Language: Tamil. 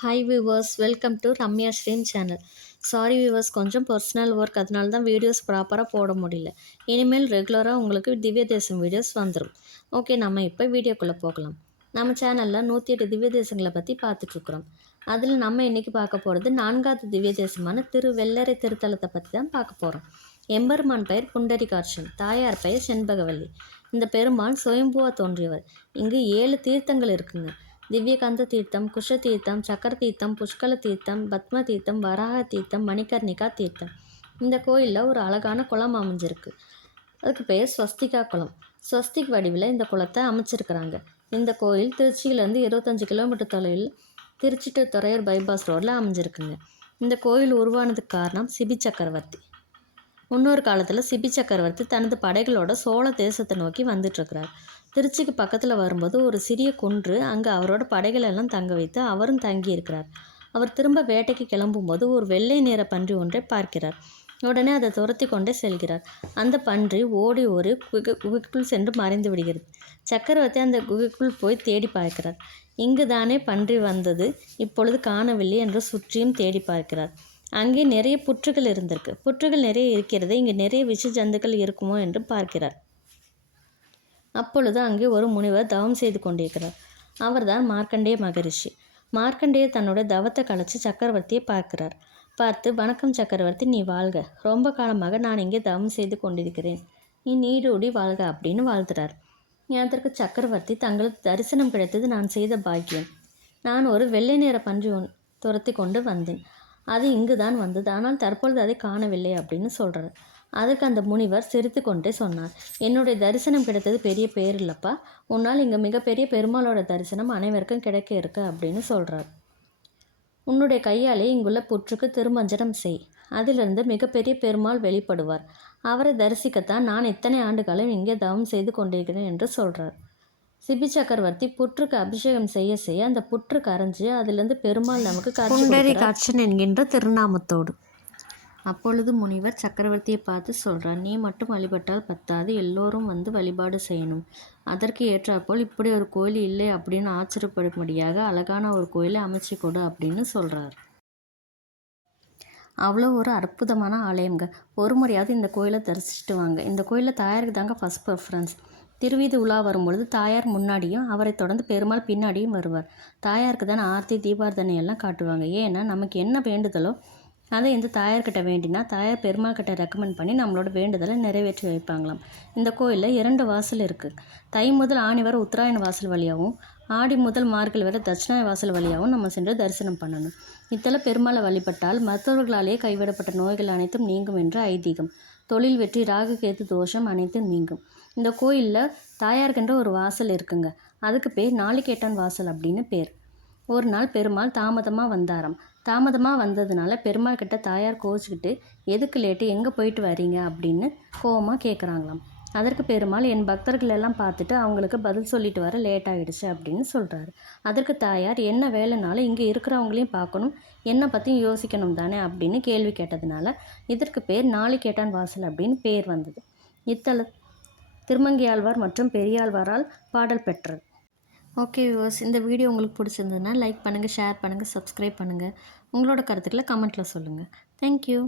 Hi viewers, welcome to Ramya stream channel. Sorry viewers, கொஞ்சம் பர்சனல் ஒர்க், அதனால தான் வீடியோஸ் ப்ராப்பராக போட முடியல. இனிமேல் ரெகுலராக உங்களுக்கு திவ்ய தேசம் வீடியோஸ் வந்துடும். ஓகே, நம்ம இப்போ வீடியோக்குள்ளே போகலாம். நம்ம சேனலில் 108 திவ்ய தேசங்களை பற்றி பார்த்துட்ருக்குறோம். அதில் நம்ம இன்றைக்கி பார்க்க போகிறது 4வது திவ்ய தேசமான வெள்ளரை திருத்தலத்தை பற்றி தான் பார்க்க போகிறோம். எம்பெருமான் பெயர் புண்டரிகாட்சன், தாயார் பெயர் செண்பகவல்லி. இந்த பெருமாள் சுயம்புவா தோன்றியவர். இங்கு 7 தீர்த்தங்கள் இருக்குங்க. திவ்யகாந்த தீர்த்தம், குஷ தீர்த்தம், சக்கர தீர்த்தம், புஷ்கல தீர்த்தம், பத்ம தீர்த்தம், வராக தீர்த்தம், மணிகர்ணிகா தீர்த்தம். இந்த கோயிலில் ஒரு அழகான குளம் அமைஞ்சிருக்கு. அதுக்கு பேர் ஸ்வஸ்திகா குளம். ஸ்வஸ்திக் வடிவில் இந்த குளத்தை அமைச்சிருக்கிறாங்க. இந்த கோயில் திருச்சியிலேருந்து 25 கிலோமீட்டர் தொலைவில் திருச்சி டு துறையூர் பைபாஸ் ரோடில் அமைஞ்சிருக்குங்க. இந்த கோயில் உருவானதுக்கு காரணம் சிபி சக்கரவர்த்தி. முன்னொரு காலத்தில் சிபி சக்கரவர்த்தி தனது படைகளோட சோழ தேசத்தை நோக்கி வந்துட்டுருக்கிறார். திருச்சிக்கு பக்கத்தில் வரும்போது ஒரு சிறிய குன்று, அங்கே அவரோட படைகளெல்லாம் தங்க வைத்து அவரும் தங்கியிருக்கிறார். அவர் திரும்ப வேட்டைக்கு கிளம்பும்போது ஒரு வெள்ளை நிற பன்றி ஒன்றை பார்க்கிறார். உடனே அதை துரத்தி கொண்டே செல்கிறார். அந்த பன்றி ஓடி ஒரு குகைக்குள் சென்று மறைந்து விடுகிறது. சக்கரவர்த்தி அந்த குகைக்குள் போய் தேடி பார்க்கிறார். இங்கு தானே பன்றி வந்தது, இப்பொழுது காணவில்லை என்று சுற்றியும் தேடி பார்க்கிறார். அங்கே நிறைய புற்றுகள் இருந்திருக்கு. புற்றுகள் நிறைய இருக்கிறது, இங்கே நிறைய விஷ ஜந்துக்கள் இருக்குமோ என்று பார்க்கிறார். அப்பொழுது அங்கே ஒரு முனிவர் தவம் செய்து கொண்டிருக்கிறார். அவர்தான் மார்க்கண்டேய மகரிஷி. மார்க்கண்டேயர் தன்னோட தவத்தை கலைச்சி சக்கரவர்த்தியை பார்க்கிறார். பார்த்து, வணக்கம் சக்கரவர்த்தி, நீ வாழ்க. ரொம்ப காலமாக நான் இங்கே தவம் செய்து கொண்டிருக்கிறேன். நீ நீடூடி வாழ்க அப்படின்னு வாழ்த்துறார். அதற்கு சக்கரவர்த்தி, தங்களுக்கு தரிசனம் கிடைத்தது நான் செய்த பாக்கியம். நான் ஒரு வெள்ளை நிற பன்றி துரத்தி கொண்டு வந்தேன். அது இங்கு தான் வந்தது, ஆனால் தற்பொழுது அதை காணவில்லை அப்படின்னு சொல்கிறார். அதுக்கு அந்த முனிவர் சிரித்து கொண்டே சொன்னார், என்னுடைய தரிசனம் கிடைத்தது பெரிய பேர் இல்லைப்பா, உன்னால் இங்கே மிகப்பெரிய பெருமாளோட தரிசனம் அனைவருக்கும் கிடைக்க இருக்கு அப்படின்னு சொல்கிறார். உன்னுடைய கையாலே இங்குள்ள புற்றுக்கு திருமஞ்சனம் செய், அதிலிருந்து மிகப்பெரிய பெருமாள் வெளிப்படுவார். அவரை தரிசிக்கத்தான் நான் இத்தனை ஆண்டுகாலம் இங்கே தவம் செய்து கொண்டிருக்கிறேன் என்று சொல்கிறார். சிபி சக்கரவர்த்தி புற்றுக்கு அபிஷேகம் செய்ய செய்ய அந்த புற்று கரைஞ்சு அதிலிருந்து பெருமாள் நமக்கு காட்சி என்கின்ற திருநாமத்தோடு. அப்பொழுது முனிவர் சக்கரவர்த்தியை பார்த்து சொல்கிறார், நீ மட்டும் வழிபட்டால் பத்தாது, எல்லோரும் வந்து வழிபாடு செய்யணும். அதற்கு ஏற்றாற்போல் இப்படி ஒரு கோயில் இல்லை அப்படின்னு ஆச்சரியப்படும்படியாக அழகான ஒரு கோயிலை அமைச்சு கொடு அப்படின்னு சொல்கிறார். அவ்வளோ ஒரு அற்புதமான ஆலயங்க. ஒரு முறையாவது இந்த கோயிலை தரிசிச்சுட்டு வாங்க. இந்த கோயிலில் தாயாருக்கு தாங்க ஃபஸ்ட் ப்ரிஃபரன்ஸ். திருவீதி உலா வரும்பொழுது தாயார் முன்னாடியும் அவரை தொடர்ந்து பெருமாள் பின்னாடியும் வருவார். தாயாருக்கு தானே ஆர்த்தி தீபார்த்தனை எல்லாம் காட்டுவாங்க. ஏன்னா நமக்கு என்ன வேண்டுதலோ அதை இந்த தாயார்கிட்ட வேண்டினா தாயார் பெருமாள் கிட்ட ரெக்கமெண்ட் பண்ணி நம்மளோட வேண்டுதலை நிறைவேற்றி வைப்பாங்களாம். இந்த கோயிலில் 2 வாசல் இருக்குது. தை முதல் ஆணி வரை உத்தராயண வாசல் வழியாகவும், ஆடி முதல் மார்கழி வரை தட்சிணாய வாசல் வழியாகவும் நம்ம சென்று தரிசனம் பண்ணணும். இத்தல பெருமாளை வழிபட்டால் மற்றவர்களாலேயே கைவிடப்பட்ட நோய்கள் அனைத்தும் நீங்கும் என்று ஐதீகம். தொழில் வெற்றி, ராகு கேது தோஷம் அனைத்தும் நீங்கும். இந்த கோயிலில் தாயாருக்கென்ற ஒரு வாசல் இருக்குங்க. அதுக்கு பேர் நாளிகேட்டான் வாசல் அப்படின்னு பேர். ஒரு நாள் பெருமாள் தாமதமாக வந்தாராம். தாமதமாக வந்ததுனால பெருமாள் கிட்ட தாயார் கோச்சிக்கிட்டு, எதுக்கு லேட்டு, எங்கே போயிட்டு வரீங்க அப்படின்னு கோவமாக கேட்குறாங்களாம். அதற்கு பெருமாள், என் பக்தர்கள் எல்லாம் பார்த்துட்டு அவங்களுக்கு பதில் சொல்லிட்டு வர லேட் ஆகிடுச்சு அப்படின்னு சொல்கிறாரு. அதற்கு தாயார், என்ன வேலைனாலும் இங்கே இருக்கிறவங்களையும் பார்க்கணும், என்னை பற்றியும் யோசிக்கணும் தானே அப்படின்னு கேள்வி கேட்டதுனால இதற்கு பேர் நாளிகேட்டான் வாசல் அப்படின்னு பேர் வந்தது. இத்தல திருமங்கையாழ்வார் மற்றும் பெரியாழ்வாரால் பாடல் பெற்றது. ஓகே வியூவர்ஸ், இந்த வீடியோ உங்களுக்கு பிடிச்சிருந்ததுன்னா லைக் பண்ணுங்கள், ஷேர் பண்ணுங்கள், சப்ஸ்கிரைப் பண்ணுங்கள். உங்களோட கருத்துக்களை கமெண்ட்டில் சொல்லுங்கள். தேங்க்யூ.